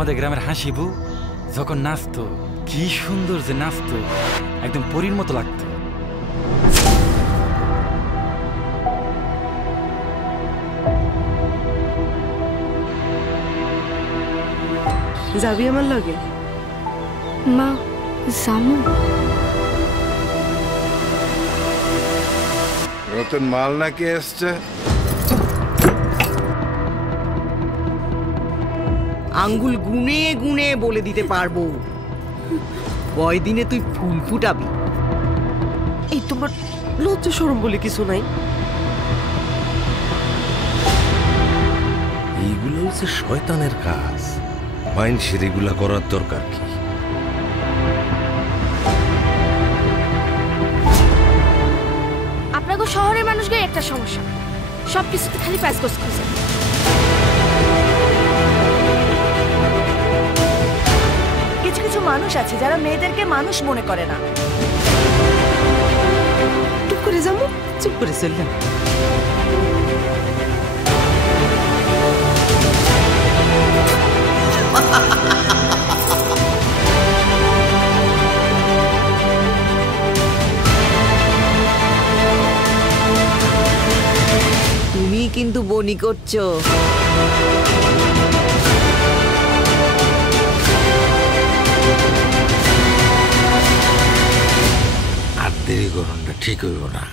আমাদের গ্রামের হাসিবু যখন নাচতো কি সুন্দর যে নাচতো, একদম পরীর মতো লাগতো। যাবি আমার লগে? মা জামু। নতুন মাল নাকি এসছে? আঙ্গুল গুনে গুনে বলে দিতে পারবো কয়দিনে তুই ফুল ফুটাবি। এই তোমার লজ্জা শরম বলে কিছু নাই? এইগুলো হচ্ছে শয়তানের কাজ, মানুষের এগুলা করার দরকার কি? আপনাকে শহরের মানুষদের একটা সমস্যা, সবকিছুতে খালি প্যাসগোস খুঁজে। কিছু কিছু মানুষ আছে যারা মেয়েদেরকে মানুষ মনে করে না। চুপ করে যাবো, চুপ করে চললাম। তুমি কিন্তু বনি করছো। আর দেরি করুনটা ঠিক হইব না।